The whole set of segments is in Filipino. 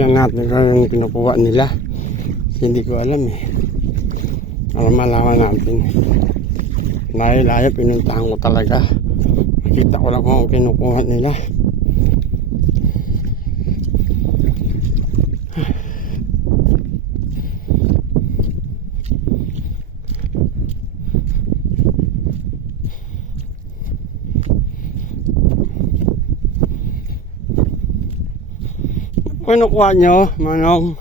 tingnan natin kung yung kinukuha nila. Hindi ko alam eh. Malaman natin. Layo-layo pinuntahan ko talaga. Kita ko lang kung kinukuha nila. Kinukuha nyo, Manong?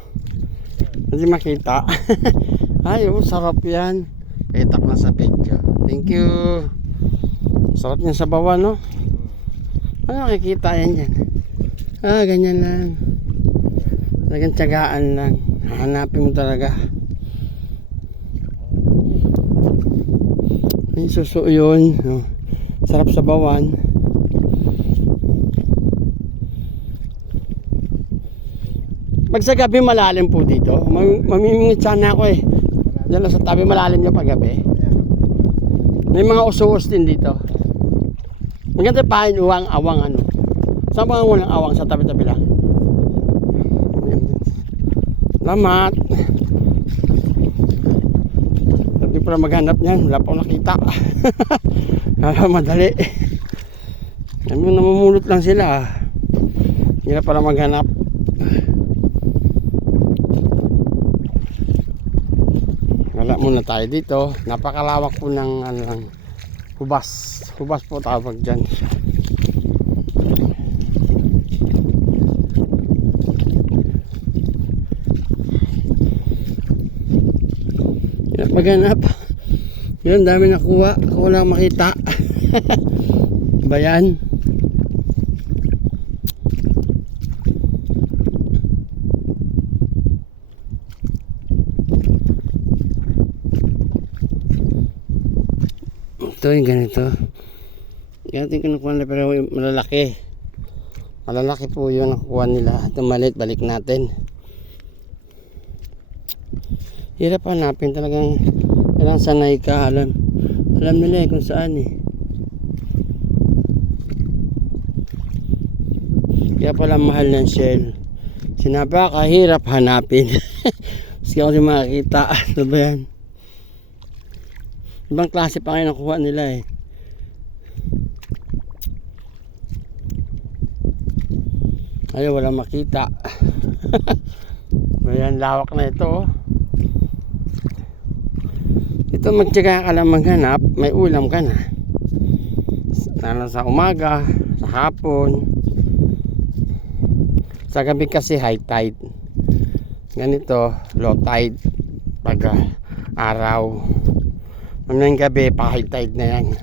Hindi makita. Ay, sarap yan. Kita ko na sa video. Thank you. Sarap niya sa baba, no? Ano nakikita yan dyan? Ganyan lang. Talagang tiyagaan lang. Hanapin mo talaga. May suso yun. No? Sarap sa bawan. Pag sa gabi malalim po dito. Mamimingit sana ako eh. Diyan sa tabi malalim yung paggabi. May mga usuos din dito. Maganda pa yung awang ano. Saan ba ang unang awang? Sa tabi-tabi lang. Salamat. Hindi pala maghanap niyan. Wala pa akong nakita. Madali. Namumulot lang sila. Hindi na pala maghanap. Wala muna tayo dito. Napakalawak po ng hubas. Hubas po tawag dyan. Maghanap. Yun, dami nakuha. Ako lang makita. Bayan. Ito yung ganito. Ganito yung kinukuha nila pero malalaki. Malalaki po yung nakuha nila. Ito maliit, balik natin. Hirap hanapin talagang kailangan sanay ka. Alam nila eh kung saan eh. Kaya pala mahal ng shell. Sinapakahirap hanapin. Kasi ako din makakita. Ano ba yan? Ibang klase pa kayo nakuha nila eh. Ayaw, walang makita. Ayan, lawak na ito oh. Ito magtyaga ka lang maghanap, may ulam ka na. Lalo sa umaga, sa hapon. Sa gabi kasi high tide. Ganito, low tide. Pag araw. Ngayong gabi, pa high tide na yan.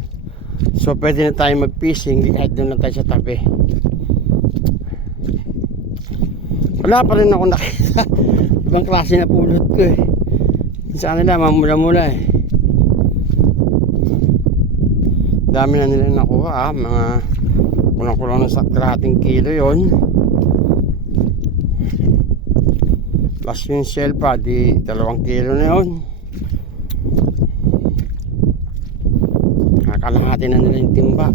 So pwede na tayo mag-fishing kahit doon lang tayo sa tabi. Wala pa rin ako nakita. Ibang klase na pulot ko eh. Sa kanila, mamula-mula eh. Dami na nila nakuha mga kulang-kulang na sa kalahating kilo yon. Plus yung shell pa, di 2 kilo na yon. Kalahati na nila yung timba.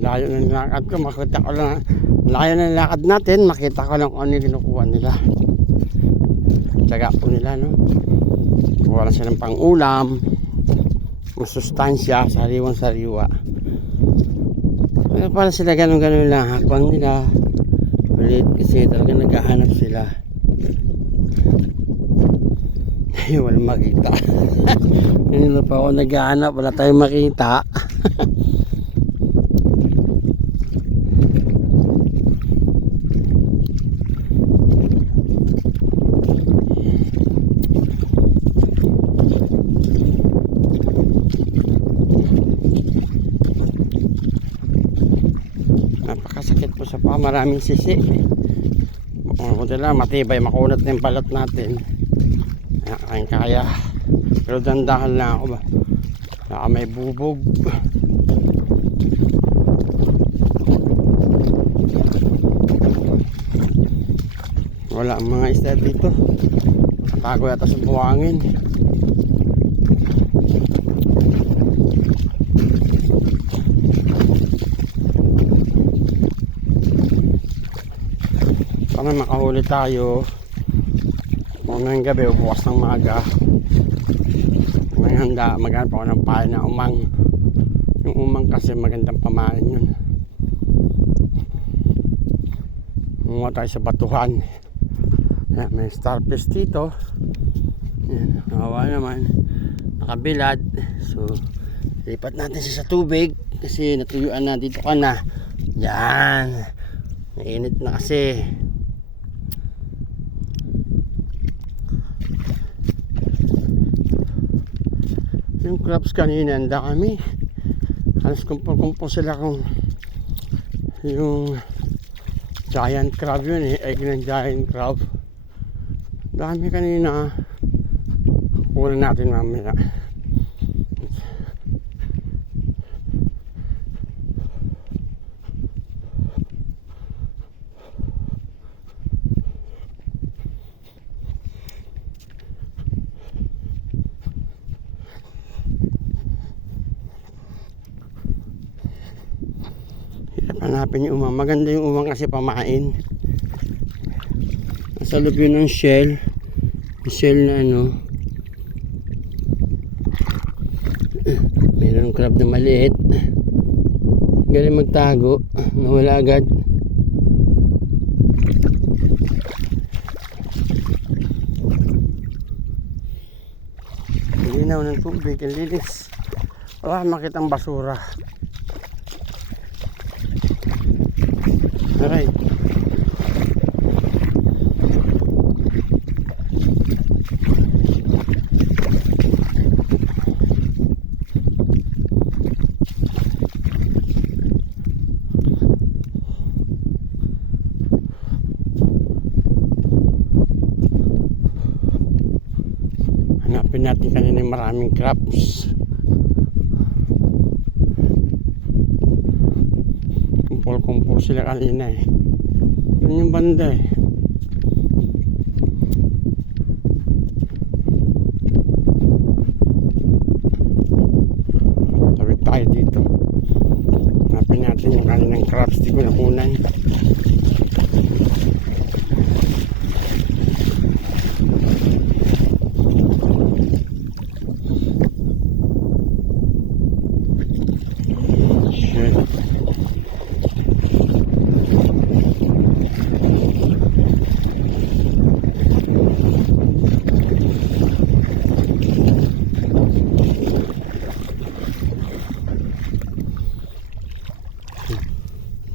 Layo na nilakad ko, makita ko lang. Layo na nilakad natin, makita ko lang kung ano yung kinukuha nila. Tsaga po nila, no? Kuha lang silang pang-ulam, masustansya, sariwang-sariwa. Para sila ganun-ganun lang hakbang nila ulit kasi talaga naghahanap sila. Ay, walang makita. Hindi pa ako naghahanap, wala tayong makita. Napakasakit po sa paa, maraming sisi. Kung lang matibay, makunat na yung balat natin. Kaya pero dandahan lang ako ba, baka may bubog. Wala ang mga isda dito, tago yata sa buhangin. Sana makahuli tayo ngayong gabi o bukas ng maga. May handa, maghanap ako ng pain na umang. Yung umang kasi magandang pamain yun. Munga tayo sa batuhan. Ayan, may starfish dito. Ayan, kawawa naman. Nakabilad. So, lipat natin siya sa tubig. Kasi natuyuan na. Dito ka na. Yan. Mainit na kasi. Yung crabs kanina, handa kami. Halos kumpul-kumpul sila kung yung giant crab yun eh. Egg ng giant crab. Dami kanina. Kunin natin mamaya. Hanapin yung umang. Maganda yung umang kasi pamain. Nasa loob yun ng shell. Yung shell na ano. Meron crab na maliit. Galing magtago. Nawala agad. Linaw ng tubig. Ang linis. Wala makitang basura. Alright. Hanapin natin kanina yung maraming crabs. Kumpul sila kanina eh. Yun yung banda eh. Tawid tayo dito. Hanapin natin yung kaninang crabs. Di ko nakunan.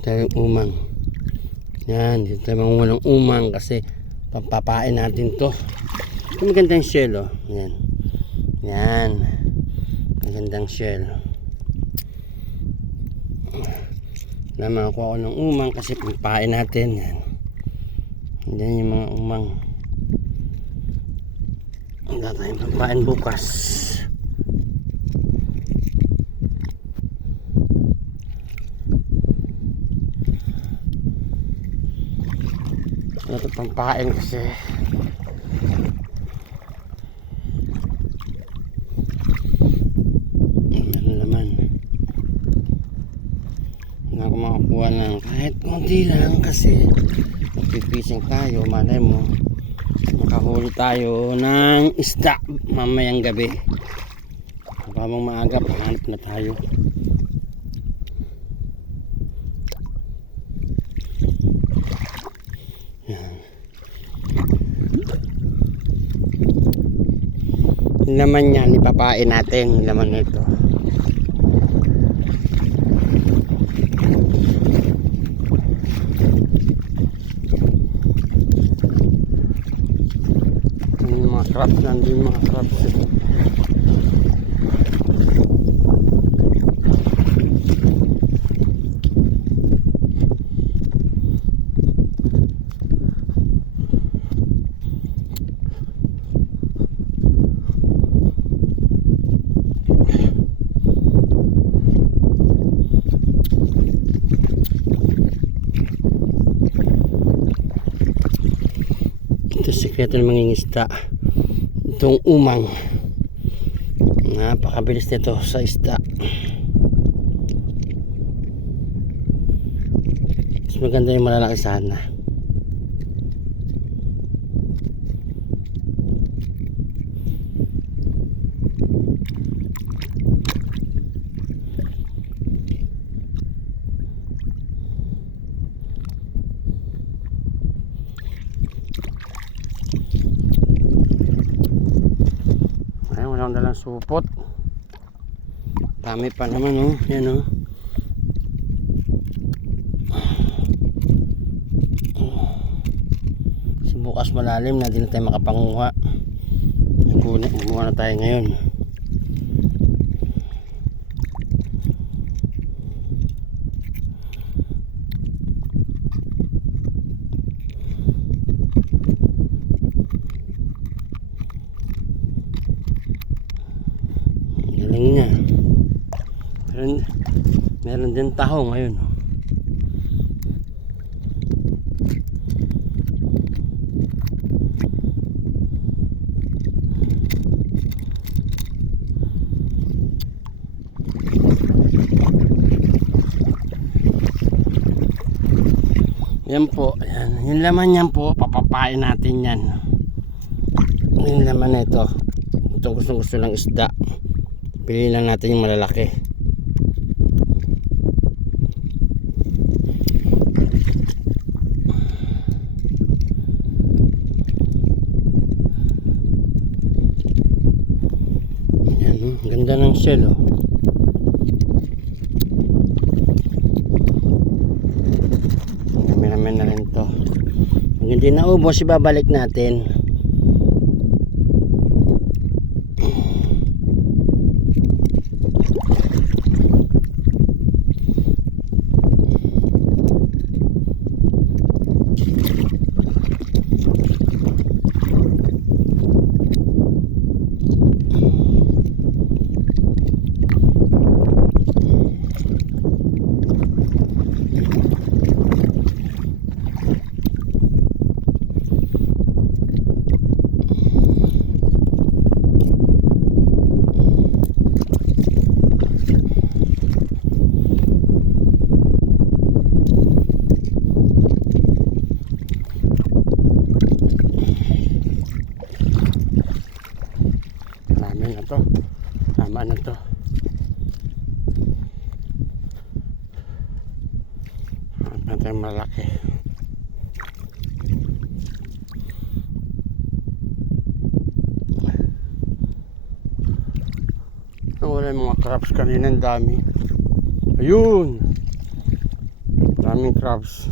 Tayong umang. Yan, dito tayo mangungulang umang kasi pampapain natin to. Ito magandang shell oh. Yan. Yan. Magandang shell. Namakuha ko ng umang kasi pampapain natin. Yan. Yan yung mga umang. Wala tayong pampain bukas. Ito pampain kasi meron naman na ako makakuha ng kahit konti lang kasi magpipising tayo. Malay mo makahuli tayo ng isda mamayang gabi. Habang maaga pahanap na tayo. Laman yan, ipapain natin laman nito. Yung mga crabs, nandun yung mga crabs. Ito sikreto ng mangingisda. Itong umang. Napakabilis nito sa isda. Mas maganda yung malalaki sana. wala akong dalang supot. Dami pa naman oh. Yan oh. Kasi bukas malalim na, di na tayo makapanguha. Kumuha na tayo ngayon. Galing niya. Meron din taho ngayon. Yan po, yan. Yung laman yan po, papapain natin yan. Yung laman na ito. Itong gusto lang isda. Pili lang natin yung malalaki. Yan, ganda ng shell oh. Namin na rin to. Pag hindi naubos, ibabalik natin. Tama na to. Natin malaki. Wala yung mga crabs kanina, ang dami. Ayun, daming crabs.